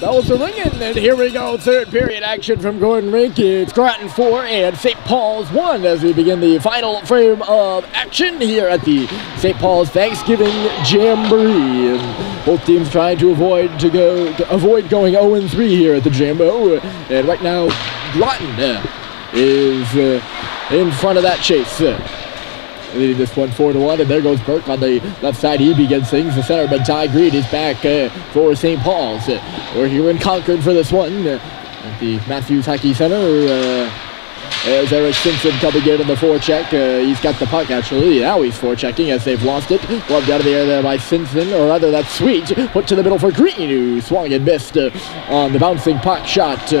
Bells are ringing, and here we go. Third period action from Gordon Rink. It's Groton 4 and St. Paul's 1 as we begin the final frame of action here at the St. Paul's Thanksgiving Jamboree. And both teams trying to avoid going 0-3 here at the Jambo. And right now, Groton is in front of that chase. Leading this one 4-1, and there goes Burke on the left side. He begins things. The centerman Ty Green is back for St. Paul's. We're here in Concord for this one at the Matthews Hockey Center. As Eric Simpson coming in the forecheck. He's got the puck actually. Now he's forechecking as they've lost it. Gloved out of the air there by Simpson, or rather that's Sweet. Put to the middle for Green, who swung and missed on the bouncing puck shot.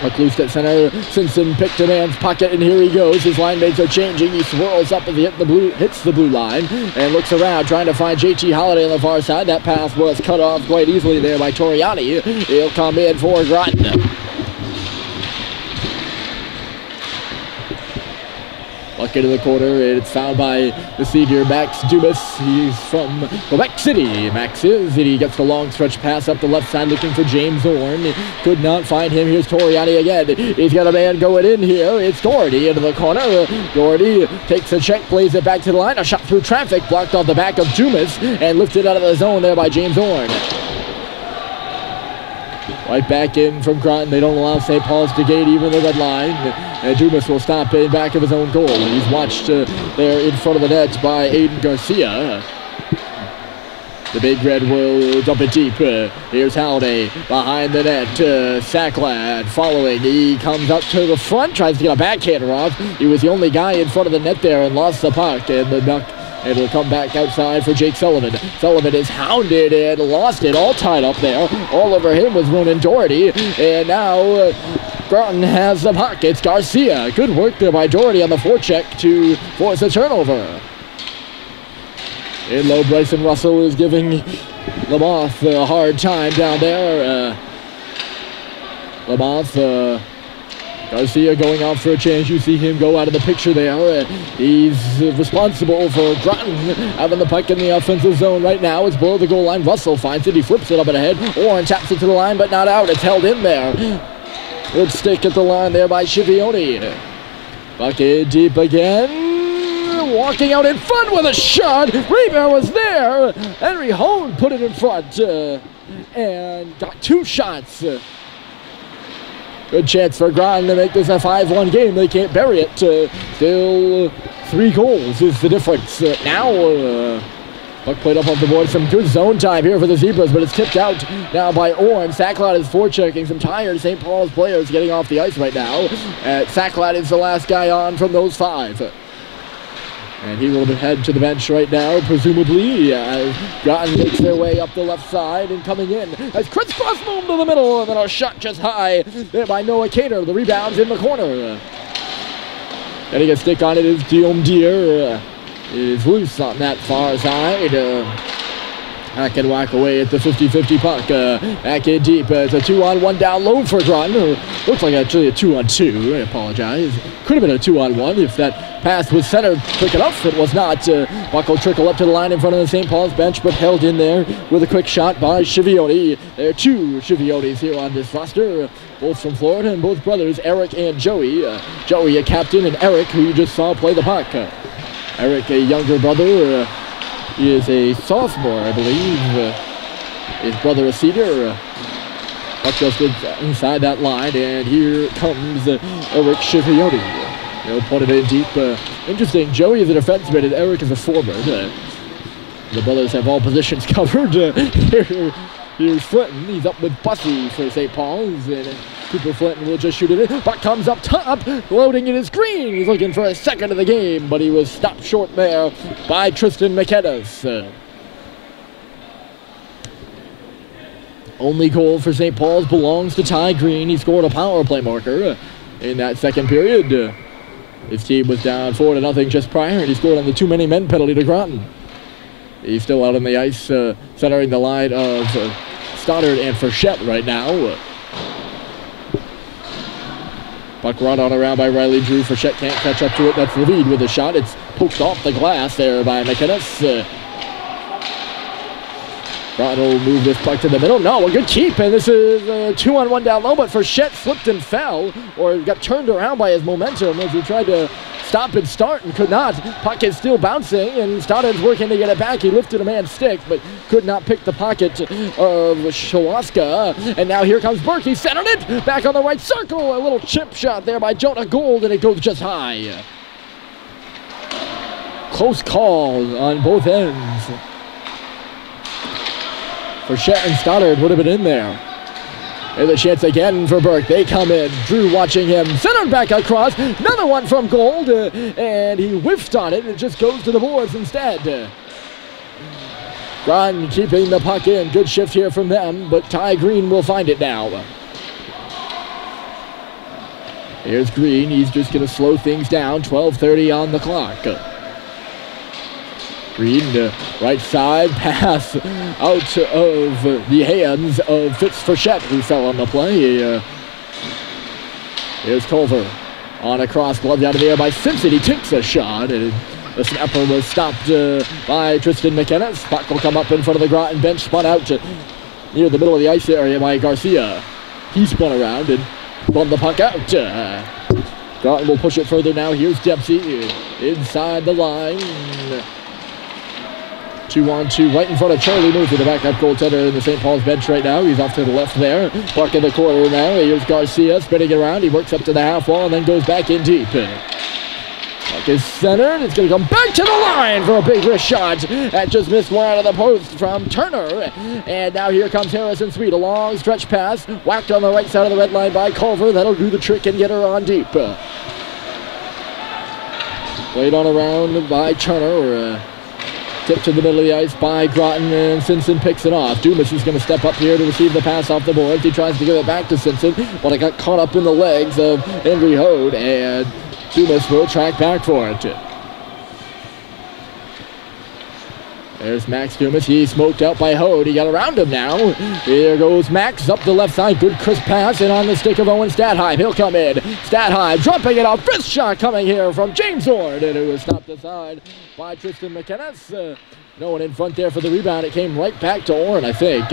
Puck loose at center. Simpson picked a man's pocket, and here he goes. His line mates are changing. He swirls up as he hits the blue line and looks around, trying to find JT Holiday on the far side. That pass was cut off quite easily there by Toriani. He'll come in for Groton. Puck into the corner, and it's found by the senior Max Dumas. He's from Quebec City, Max is, and he gets the long stretch pass up the left side looking for James Orn. Could not find him. Here's Toriani again. He's got a man going in here. It's Doherty into the corner. Doherty takes a check, plays it back to the line. A shot through traffic, blocked off the back of Dumas, and lifted out of the zone there by James Orn. Right back in from Groton. They don't allow St. Paul's to gate even the red line. And Dumas will stop in back of his own goal. He's watched there in front of the net by Aiden Garcia. The Big Red will dump it deep. Here's Holiday behind the net. Sacklad following. He comes up to the front, tries to get a backhander off. He was the only guy in front of the net there and lost the puck. And the duck. And it'll come back outside for Jake Sullivan. Sullivan is hounded and lost it, all tied up there. All over him was Ronan Doherty. And now Groton has the puck. It's Garcia. Good work there by Doherty on the forecheck to force a turnover. In low, Bryson Russell is giving Lamothe a hard time down there. Lamothe, Garcia going out for a change. You see him go out of the picture there. He's responsible for Groton having the puck in the offensive zone right now. It's below the goal line. Russell finds it. He flips it up and ahead. Orn taps it to the line, but not out. It's held in there. Good stick at the line there by Schivione. Bucket deep again. Walking out in front with a shot. Rebound was there. Henry Hone put it in front and got two shots. Good chance for Groton to make this a 5-1 game. They can't bury it. Still 3 goals is the difference. Now, puck played up off the board. Some good zone time here for the Zebras, but it's tipped out now by Orn. Sacklad is forechecking. Some tired St. Paul's players getting off the ice right now. Sacklad is the last guy on from those 5. And he will head to the bench right now, presumably. Groton makes their way up the left side and coming in as crisscross move to the middle, and then a shot just high there by Noah Cater. The rebound's in the corner. Getting a stick on it is Guillaume Deere. Is loose on that far side. I can walk away at the 50-50 puck. Back in deep. It's a 2-on-1 down low for Groton. Looks like actually a 2-on-2. I apologize. Could have been a 2-on-1 if that pass was centered quick enough. It was not. Puck will trickle up to the line in front of the St. Paul's bench, but held in there with a quick shot by Schivione. There are 2 Schiviones here on this roster, both from Florida, and both brothers, Eric and Joey. Joey, a captain, and Eric, who you just saw play the puck. Eric, a younger brother. He is a sophomore, I believe. His brother a senior. Puck just inside that line, and here comes Eric Schivione. He'll put it in deep. Interesting, Joey is a defenseman, and Eric is a forward. The brothers have all positions covered. Here's Flinton. He's up with Bussy for St. Paul's, and Cooper Flinton will just shoot it in. Puck comes up top, loading in his screen. He's looking for a second of the game, but he was stopped short there by Tristan McKennis. Only goal for St. Paul's belongs to Ty Green. He scored a power play marker in that second period. His team was down 4-0 just prior, and he scored on the too many men penalty to Groton. He's still out on the ice, centering the line of Stoddard and Frechette right now. Puck run on around by Riley Drew. Frechette can't catch up to it. That's the lead with the shot. It's poked off the glass there by McInnes. Groton will move this puck to the middle. No, a good keep, and this is a 2-on-1 down low, but Frechette slipped and fell, or got turned around by his momentum as he tried to stop and start and could not. Puck is still bouncing, and Stoddard's working to get it back. He lifted a man's stick, but could not pick the pocket of Shawaska. And now here comes Burke. He centered it back on the right circle. A little chip shot there by Jonah Gold, and it goes just high. Close call on both ends. Frechette and Stoddard would have been in there. Here's a chance again for Burke. They come in. Drew watching him. Centered back across. Another one from Gold. And he whiffed on it. It just goes to the boards instead. Groton keeping the puck in. Good shift here from them. But Ty Green will find it now. Here's Green. He's just going to slow things down. 12:30 on the clock. Green, right side, pass out of the hands of Fitz Frechette, who fell on the play. Here's Culver on a cross, gloved out of the air by Simpson. He takes a shot, and the snapper was stopped by Tristan McKenna. Puck will come up in front of the Groton bench, spun out near the middle of the ice area by Garcia. He spun around and spun the puck out. Groton will push it further now. Here's Dempsey inside the line. 2-on-2 right in front of Charlie Murphy, the backup goaltender in the St. Paul's bench right now. He's off to the left there. Puck in the corner now. Here's Garcia spinning it around. He works up to the half wall and then goes back in deep. Puck is centered. It's going to come back to the line for a big wrist shot. That just missed one out of the post from Turner. And now here comes Harrison Sweet. A long stretch pass. Whacked on the right side of the red line by Culver. That'll do the trick and get her on deep. Played on around by Turner. Tipped to the middle of the ice by Groton, and Simpson picks it off. Dumas is going to step up here to receive the pass off the boards. He tries to give it back to Simpson, but it got caught up in the legs of Henry Hode, and Dumas will track back for it. There's Max Dumas. He's smoked out by Hode. He got around him now. Here goes Max up the left side. Good crisp pass, and on the stick of Owen Statheim. He'll come in. Statheim dropping it off. Fifth shot coming here from James Ord, and it was stopped aside by Tristan McKenna. No one in front there for the rebound. It came right back to Orrin, I think.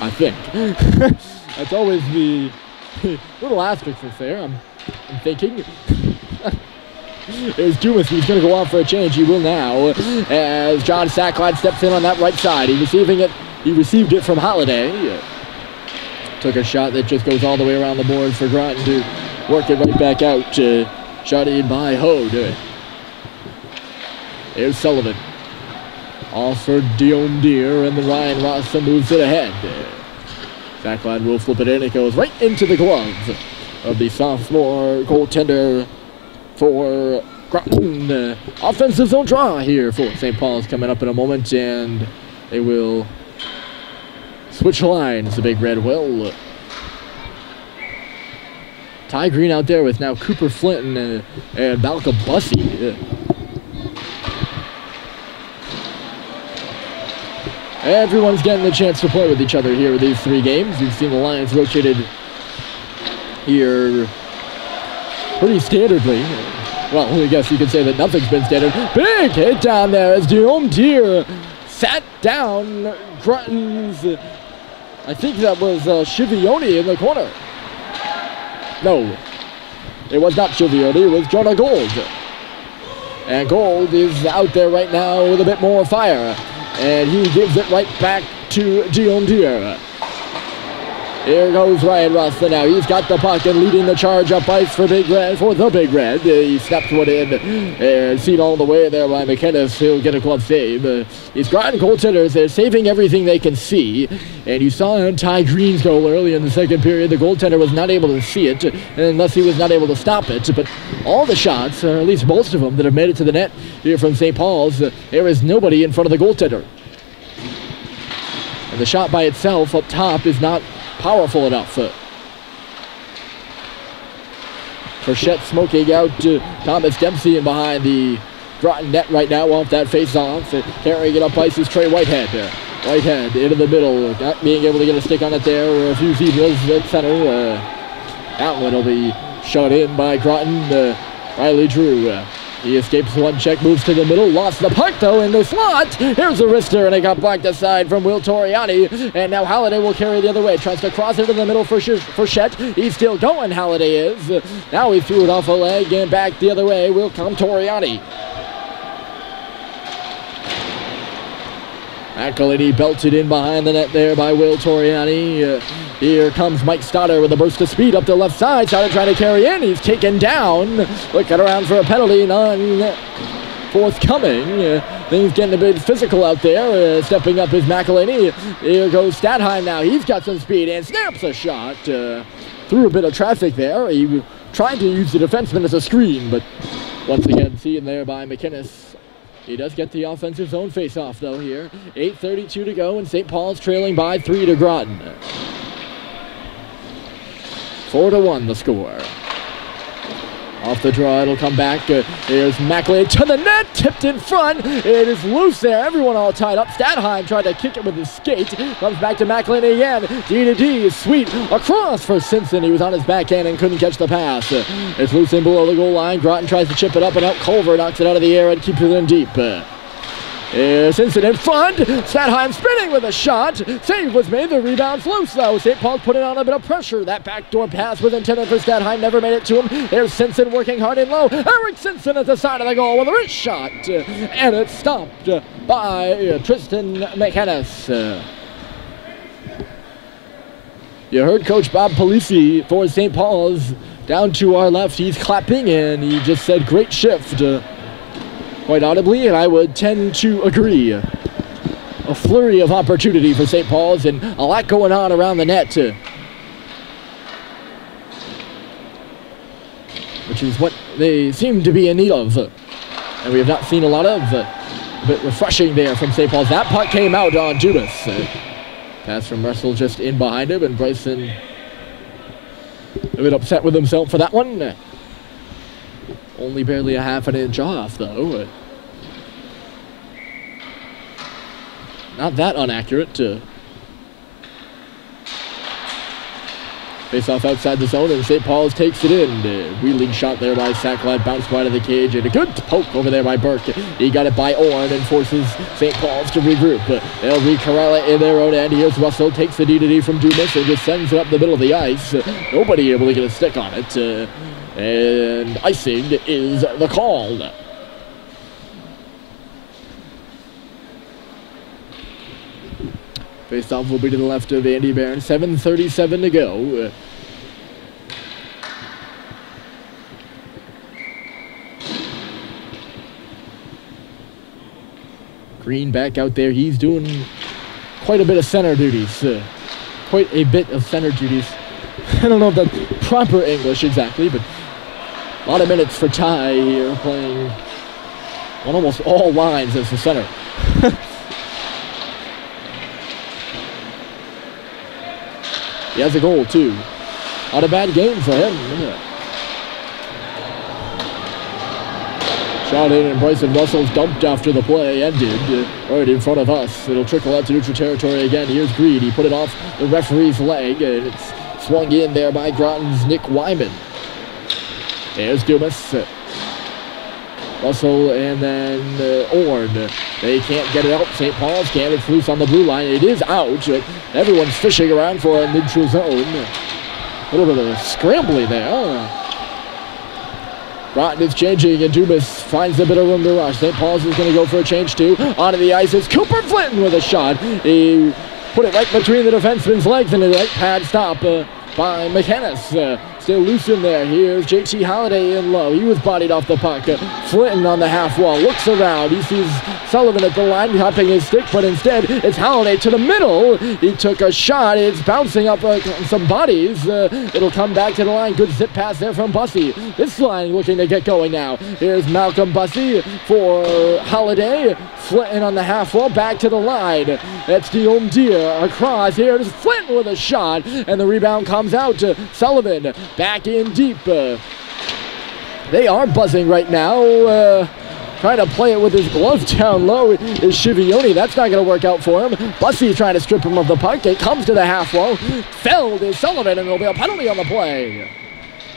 I think. That's always the little asterisk that's there. I'm thinking. There's Dumas. He's going to go off for a change. He will now, as John Sacklad steps in on that right side. He received it from Holiday. Took a shot that just goes all the way around the boards for Groton to work it right back out. Shot in by Hode. There's Sullivan. Off for Dion Deere, and then Ryan Rossa moves it ahead. Sacklad will flip it in. It goes right into the gloves of the sophomore goaltender for Groton. Offensive zone draw here for St. Paul's coming up in a moment, and they will switch lines. The Big Red will. Ty Green out there with now Cooper Flinton and Balka Bussey. Everyone's getting the chance to play with each other here with these three games. You've seen the lines rotated here pretty standardly. Well, I guess you could say that nothing's been standard. Big hit down there as Dion Deere sat down Groton's, I think that was Chivioni in the corner. No, it was not Chivioni, it was Jonah Gold. And Gold is out there right now with a bit more fire. And he gives it right back to Dion Deere. Here goes Ryan Rossa now. He's got the puck and leading the charge up ice for the Big Red. He snapped one in and seen all the way there by McKenna. He'll get a glove save. These Groton goaltenders, they're saving everything they can see. And you saw on Ty Green's goal early in the second period, the goaltender was not able to see it, and thus he was not able to stop it. But all the shots, or at least most of them, that have made it to the net here from St. Paul's, there is nobody in front of the goaltender. And the shot by itself up top is not powerful enough. Frechette smoking out Thomas Dempsey in behind the Groton net right now off that face-off. Carrying it up ice is Trey Whitehead. Whitehead into the middle, not being able to get a stick on it there. A few zebras at center. That one will be shot in by Groton. Riley Drew He escapes one check, moves to the middle, lost the puck though in the slot. Here's a wrister, and it got blocked aside from Will Toriani. And now Halliday will carry the other way. Tries to cross it in the middle for Shet. He's still going, Halliday is. Now he threw it off a leg and back the other way will come Toriani. McElhinney belted in behind the net there by Will Toriani. Here comes Mike Stoddard with a burst of speed up the left side. Stoddard trying to carry in. He's taken down. Looking around for a penalty. None forthcoming. Things getting a bit physical out there. Stepping up is McElhinney. Here goes Stadheim now. He's got some speed and snaps a shot. Through a bit of traffic there. He tried to use the defenseman as a screen, but once again seen there by McInnes. He does get the offensive zone face-off, though, here. 8:32 to go, and St. Paul's trailing by 3 to Groton. 4-1 the score. Off the draw, it'll come back. Here's McElhinney to the net, tipped in front. It is loose there. Everyone all tied up. Stadheim tried to kick it with his skate. Comes back to McElhinney again. D to D, sweet across for Simpson. He was on his backhand and couldn't catch the pass. It's loose in below the goal line. Groton tries to chip it up and out. Culver knocks it out of the air and keeps it in deep. Simpson in front. Stadheim spinning with a shot. Save was made. The rebound's loose, though. St. Paul's putting on a bit of pressure. That backdoor pass was intended for Stadheim. Never made it to him. There's Simpson working hard and low. Eric Simpson at the side of the goal with a wrist shot. And it's stopped by Tristan McInnes. You heard Coach Bob Polisi for St. Paul's down to our left. He's clapping, and he just said, great shift. Quite audibly, and I would tend to agree. A flurry of opportunity for St. Paul's and a lot going on around the net, which is what they seem to be in need of. And we have not seen a lot of. A bit refreshing there from St. Paul's. That puck came out on Dubas. Pass from Russell just in behind him, and Bryson a bit upset with himself for that one. Only barely a half an inch off, though. Not that inaccurate. Face off outside the zone, and St. Paul's takes it in. Wheeling shot there by Sacklad, bounced wide of the cage, and a good poke over there by Burke. He got it by Orn and forces St. Paul's to regroup. They'll re-corral it in their own end. Here's Russell, takes the D-to-D from Dumas and just sends it up the middle of the ice. Nobody able to get a stick on it. And icing is the call. Face-off will be to the left of Andy Barron. 7:37 to go. Green back out there. He's doing quite a bit of center duties. Quite a bit of center duties. I don't know if that's proper English exactly, but a lot of minutes for Ty here, playing on almost all lines as the center. He has a goal, too. Not a bad game for him. Shot in, and Bryson Russell's dumped after the play ended. Right in front of us. It'll trickle out to neutral territory again. Here's Greed. He put it off the referee's leg, and it's swung in there by Groton's Nick Wyman. There's Dumas. Russell and then Orn. They can't get it out. St. Paul's can. It's loose on the blue line. It is out. Everyone's fishing around for a neutral zone. A little bit of a scrambly there. Groton is changing, and Dumas finds a bit of room to rush. St. Paul's is going to go for a change too. Onto the ice is Cooper Flinton with a shot. He put it right between the defenseman's legs, and a right pad stop by McInnes. Still loose in there. Here's JT Halliday in low. He was bodied off the puck. Flinton on the half wall. Looks around. He sees Sullivan at the line hopping his stick, but instead it's Halliday to the middle. He took a shot. It's bouncing up some bodies. It'll come back to the line. Good zip pass there from Bussey. This line looking to get going now. Here's Malcolm Bussey for Halliday. Flinton on the half wall. Back to the line. That's Guillaume Deere across. Here's Flinton with a shot, and the rebound comes out to Sullivan. Back in deep. They are buzzing right now. Trying to play it with his glove down low is Schivioni. That's not going to work out for him. Bussey trying to strip him of the puck. It comes to the half wall. Felled is Sullivan, and there'll be a penalty on the play.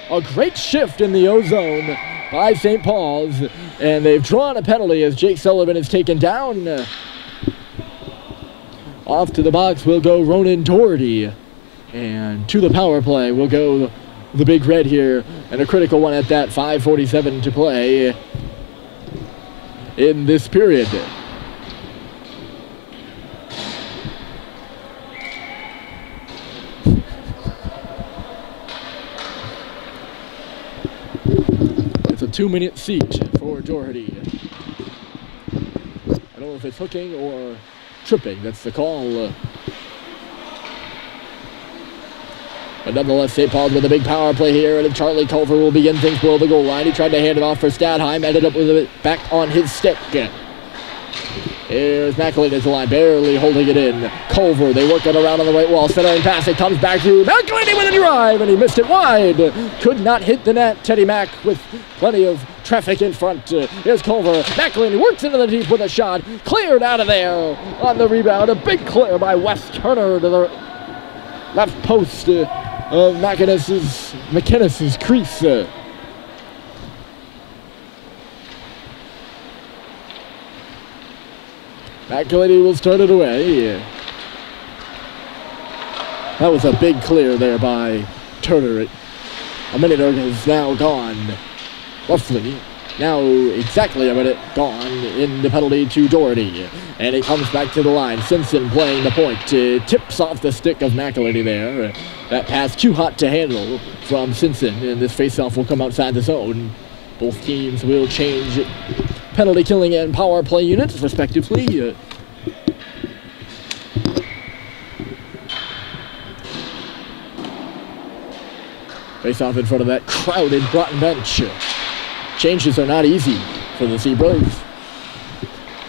A great shift in the O-zone by St. Paul's, and they've drawn a penalty as Jake Sullivan is taken down. Off to the box will go Ronan Doherty, and to the power play will go the Big Red here, and a critical one at that. 5:47 to play in this period. It's a 2-minute seat for Doherty. I don't know if it's hooking or tripping. That's the call. But nonetheless, St. Paul's with a big power play here, and Charlie Culver will begin things below the goal line. He tried to hand it off for Stadheim, ended up with it back on his stick. Here's McElhinney as the line, barely holding it in. Culver, they work it around on the right wall, centering pass, it comes back to McElhinney with a drive, and he missed it wide. Could not hit the net. Teddy Mack with plenty of traffic in front. Here's Culver. McElhinney works into the deep with a shot, cleared out of there on the rebound. A big clear by Wes Turner to the left post of McInnes's crease. McElhinney will start it away. That was a big clear there by Turner. A minute is now gone, roughly. Now exactly a minute gone in the penalty to Doherty. And it comes back to the line. Simpson playing the point. Tips off the stick of McElhinney there. That pass too hot to handle from Simpson. And this faceoff will come outside the zone. Both teams will change penalty killing and power play units respectively. Face off in front of that crowded Groton bench. Changes are not easy for the Zebras.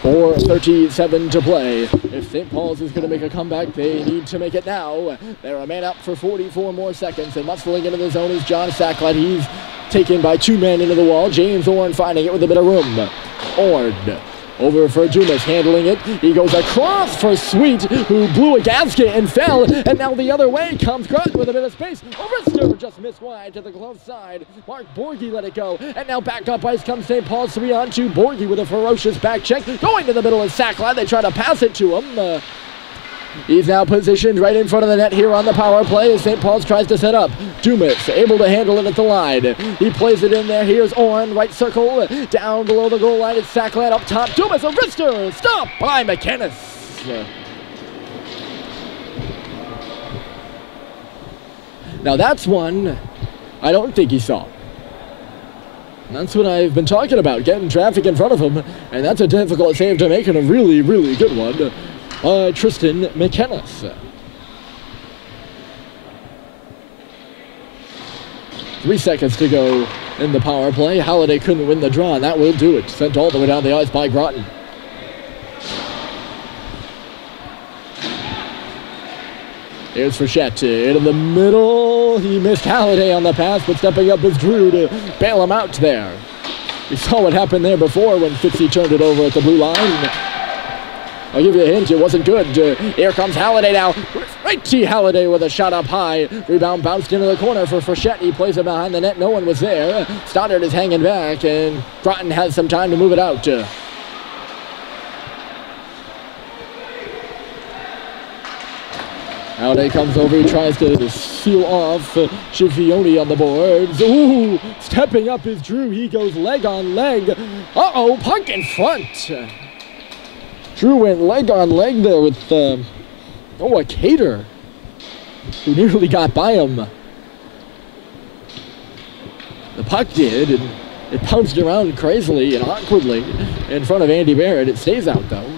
4:37 to play. If St. Paul's is going to make a comeback, they need to make it now. They're a man up for 44 more seconds, and muscling into the zone is John Sacklet. He's taken by two men into the wall. James Orn finding it with a bit of room. Orn over for Dumas, handling it. He goes across for Sweet, who blew a gasket and fell. And now the other way comes Groton with a bit of space. Orister just missed wide to the glove side. Mark Borgie let it go. And now back up ice comes St. Paul's 3-on-2. Borgie with a ferocious back check. Going to the middle of Sackline. They try to pass it to him. He's now positioned right in front of the net here on the power play as St. Paul's tries to set up. Dumas able to handle it at the line. He plays it in there. Here's Orn, right circle. Down below the goal line, it's Sackland up top. Dumas, a wrister, stop by McInnes. Now that's one I don't think he saw. That's what I've been talking about, getting traffic in front of him. And that's a difficult save to make and a really, really good one. Tristan McInnes. 3 seconds to go in the power play. Halliday couldn't win the draw, and that will do it. Sent all the way down the ice by Groton. Here's Frechette into the middle. He missed Halliday on the pass, but stepping up is Drew to bail him out there. We saw what happened there before when Fitzy turned it over at the blue line. I'll give you a hint, it wasn't good. Here comes Halliday now. Right to Halliday with a shot up high. Rebound bounced into the corner for Frechette. He plays it behind the net. No one was there. Stoddard is hanging back, and Groton has some time to move it out. Halliday comes over. He tries to seal off Civioni on the boards. Ooh, stepping up is Drew. He goes leg on leg. Uh-oh, puck in front. Drew went leg on leg there with, a Cater, who nearly got by him. The puck did, and it bounced around crazily and awkwardly in front of Andy Barrett. It stays out, though.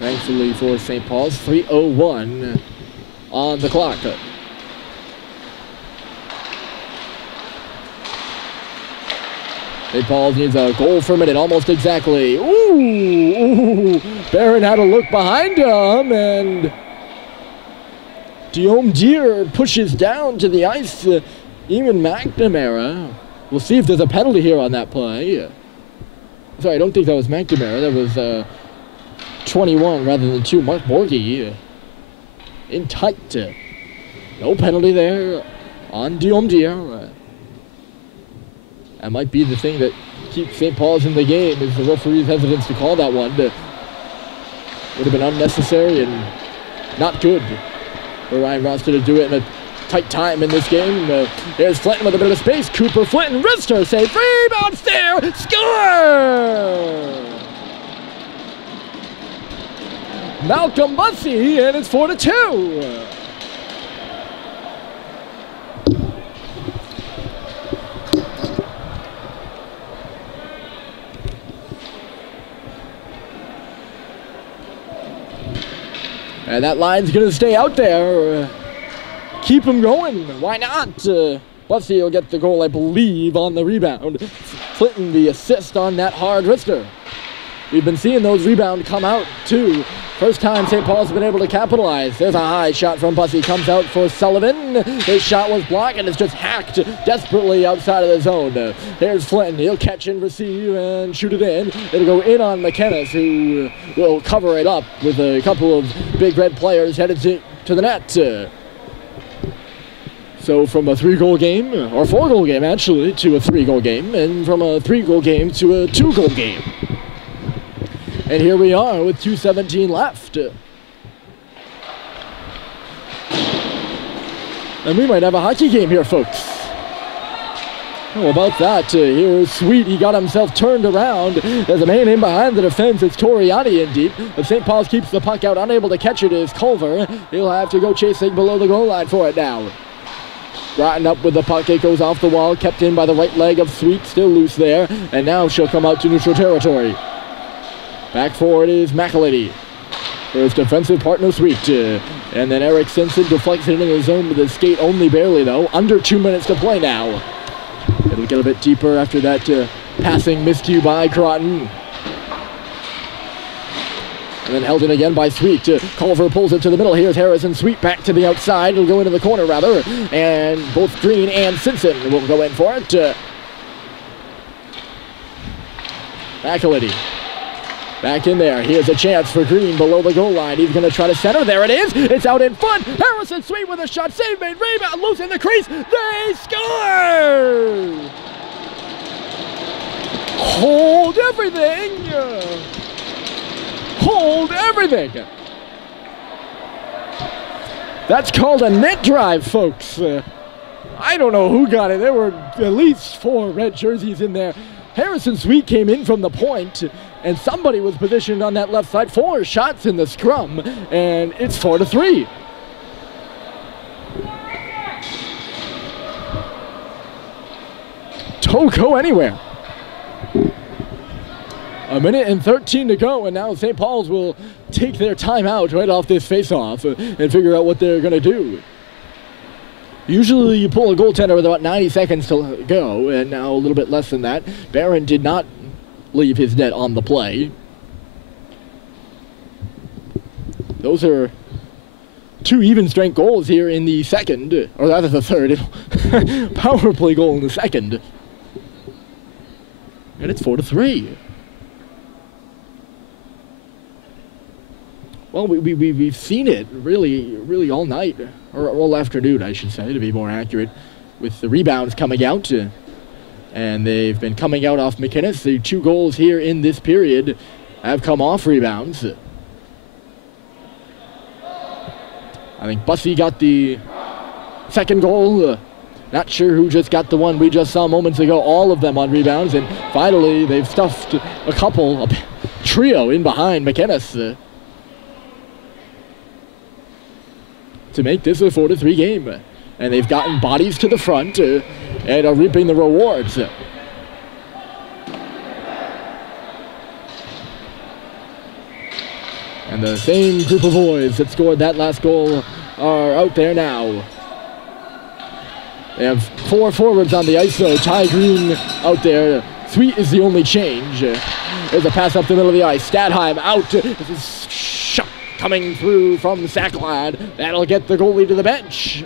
Thankfully for St. Paul's, 3:01 on the clock. St. Paul's needs a goal for a minute, almost exactly. Ooh, Barron had a look behind him, and Guillaume Deere pushes down to the ice. Even McNamara. We'll see if there's a penalty here on that play. Sorry, I don't think that was McNamara. That was 21 rather than 2. Mark Borgie in tight. No penalty there on Guillaume Deere. That might be the thing that keeps St. Paul's in the game, is the referee's hesitance to call that one. Would have been unnecessary and not good for Ryan Roster to do it in a tight time in this game. Here's Flinton with a bit of space. Cooper Flinton, wrister save, rebound there, score! Malcolm Bussey, and it's 4-2. And that line's going to stay out there. Keep him going. Why not? Bussey will get the goal, I believe, on the rebound. Flinton the assist on that hard wrister. We've been seeing those rebounds come out, too. First time St. Paul's been able to capitalize. There's a high shot from Bussey. Comes out for Sullivan. His shot was blocked and it's just hacked desperately outside of the zone. Here's Flinton. He'll catch and receive and shoot it in. It'll go in on McKennis, who will cover it up with a couple of big red players headed to the net. So from a 3-goal game, or 4-goal game actually, to a 3-goal game, and from a 3-goal game to a 2-goal game. And here we are with 2:17 left. And we might have a hockey game here, folks. How about that? Here's Sweet. He got himself turned around. There's a man in behind the defense. It's Toriani in deep. If St. Paul's keeps the puck out, unable to catch it is Culver. He'll have to go chasing below the goal line for it now. Groton up with the puck. It goes off the wall. Kept in by the right leg of Sweet. Still loose there. And now she'll come out to neutral territory. Back forward is McElhinney for his defensive partner, Sweet. And then Eric Simpson deflects it into the zone with his skate only barely, though. Under 2 minutes to play now. It'll get a bit deeper after that passing miscue by Groton. And then held in again by Sweet. Culver pulls it to the middle. Here's Harrison. Sweet back to the outside. It'll go into the corner, rather. And both Green and Simpson will go in for it. McElhinney. Back in there. Here's a chance for Green below the goal line. He's going to try to center. There it is. It's out in front. Harrison Sweet with a shot. Save made. Rebound. Loose in the crease. They score! Hold everything. Hold everything. That's called a net drive, folks. I don't know who got it. There were at least 4 red jerseys in there. Harrison Sweet came in from the point, and somebody was positioned on that left side. 4 shots in the scrum, and it's 4-3. Don't go anywhere. 1 minute and 13 to go, and now St. Paul's will take their timeout right off this face-off and figure out what they're going to do. Usually you pull a goaltender with about 90 seconds to go, and now a little bit less than that. Barron did not leave his net on the play. Those are 2 even-strength goals here in the second, or that is the third. Power play goal in the second. And it's 4-3. Well, we've seen it really all night, or all afternoon, I should say, to be more accurate, with the rebounds coming out. And they've been coming out off McInnes. The 2 goals here in this period have come off rebounds. I think Bussey got the second goal. Not sure who just got the one we just saw moments ago. All of them on rebounds. And finally, they've stuffed a trio in behind McInnes. To make this a 4-3 game. And they've gotten bodies to the front and are reaping the rewards. And the same group of boys that scored that last goal are out there now. They have 4 forwards on the ice, though. Ty Green out there. Sweet is the only change. There's a pass up the middle of the ice. Stadheim out. This is shot coming through from Sacklad. That'll get the goalie to the bench.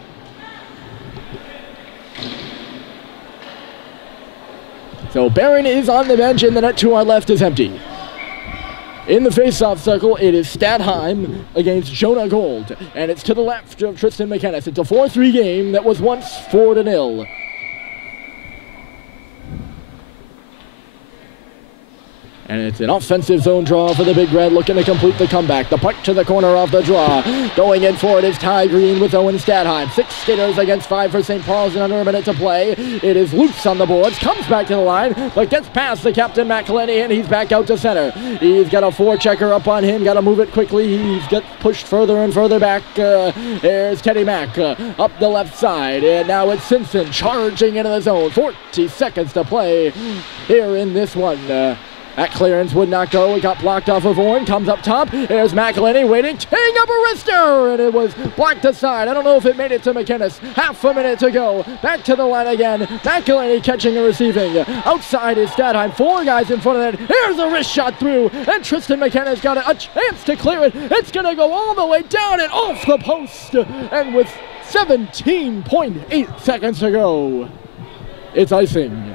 So Barron is on the bench, and the net to our left is empty. In the face-off circle, it is Stadheim against Jonah Gold, and it's to the left of Tristan McInnes. It's a 4-3 game that was once 4-0. And it's an offensive zone draw for the Big Red, looking to complete the comeback. The puck to the corner off the draw. Going in for it is Ty Green with Owen Stadheim. 6 skaters against 5 for St. Paul's and under a minute to play. It is loose on the boards, comes back to the line, but gets past the captain, McElhenney, and he's back out to center. He's got a forechecker up on him, got to move it quickly. He's got pushed further and further back. There's Teddy Mack up the left side, and now it's Simpson charging into the zone. 40 seconds to play here in this one. That clearance would not go. It got blocked off of Owen. Comes up top. There's McElhenney waiting. Teeing up a wrister. And it was blocked aside. I don't know if it made it to McInnes. Half a minute to go. Back to the line again. McElhenney catching and receiving. Outside is Stadheim. 4 guys in front of that. Here's a wrist shot through. And Tristan McInnes got a chance to clear it. It's going to go all the way down and off the post. And with 17.8 seconds to go, it's icing.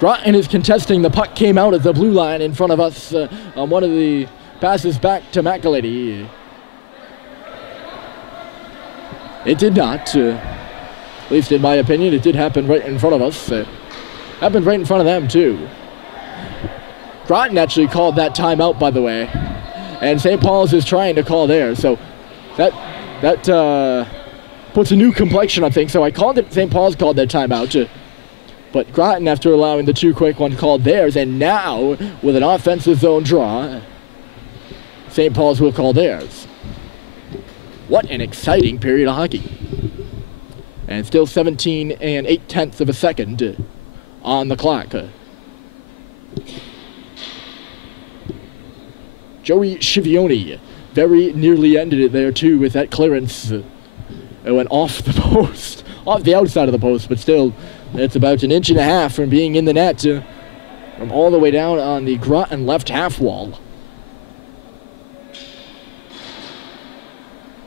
Groton is contesting. The puck came out at the blue line in front of us on one of the passes back to McElhenney. It did not, at least in my opinion. It did happen right in front of us. Happened right in front of them too. Groton actually called that timeout, by the way, and St. Paul's is trying to call theirs. So that puts a new complexion, I think. So I called it. St. Paul's called their timeout. But Groton, after allowing the 2 quick ones, called theirs. And now, with an offensive zone draw, St. Paul's will call theirs. What an exciting period of hockey. And still 17 8/10 of a second on the clock. Joey Schivioni very nearly ended it there, too, with that clearance. It went off the post, off the outside of the post, but still, it's about 1.5 inches from being in the net, from all the way down on the Groton left half wall.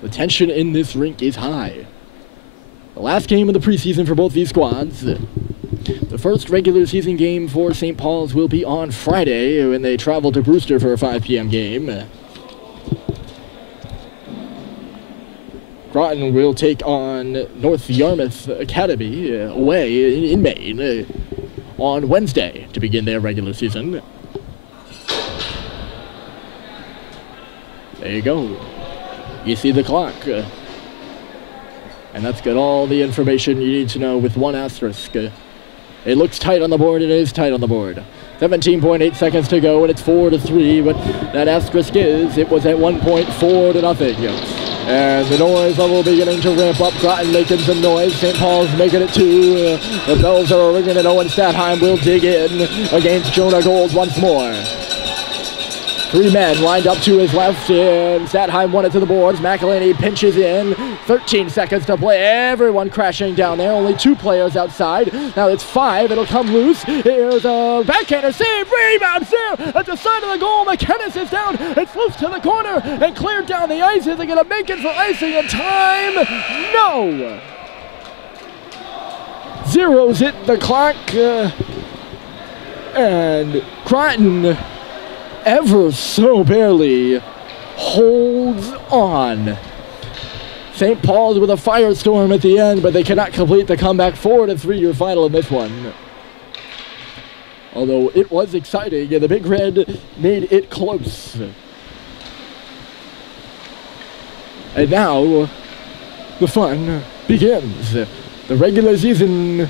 The tension in this rink is high. The last game of the preseason for both these squads. The first regular season game for St. Paul's will be on Friday when they travel to Brewster for a 5 p.m. game. Groton will take on North Yarmouth Academy away in Maine on Wednesday to begin their regular season. There you go. You see the clock. And that's got all the information you need to know with 1 asterisk. It looks tight on the board. It is tight on the board. 17.8 seconds to go, and it's 4-3. But that asterisk is, it was at 1 point 4-0. And the noise level beginning to ramp up. Groton making some noise. St. Paul's making it 2. The bells are ringing, and Owen Stadheim will dig in against Jonah Gold once more. 3 men lined up to his left, and Stadheim won it to the boards. McElhenney pinches in. 13 seconds to play. Everyone crashing down there. Only 2 players outside. Now it's 5. It'll come loose. Here's a backhander save. Rebound save at the side of the goal. McInnes is down. It's loose to the corner and cleared down the ice. Is they going to make it for icing in time? No! Zeros hit the clock. And Groton, ever so barely, holds on. St. Paul's with a firestorm at the end, but they cannot complete the comeback. 4-3 your final in this one. Although it was exciting, and the Big Red made it close. And now, the fun begins. The regular season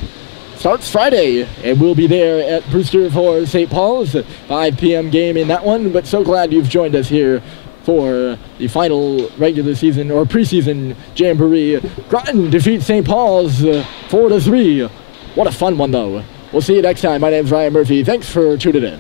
starts Friday, and we'll be there at Brewster for St. Paul's. 5 p.m. game in that one, but so glad you've joined us here for the final regular season or preseason Jamboree. Groton defeats St. Paul's 4-3. What a fun one, though. We'll see you next time. My name's Ryan Murphy. Thanks for tuning in.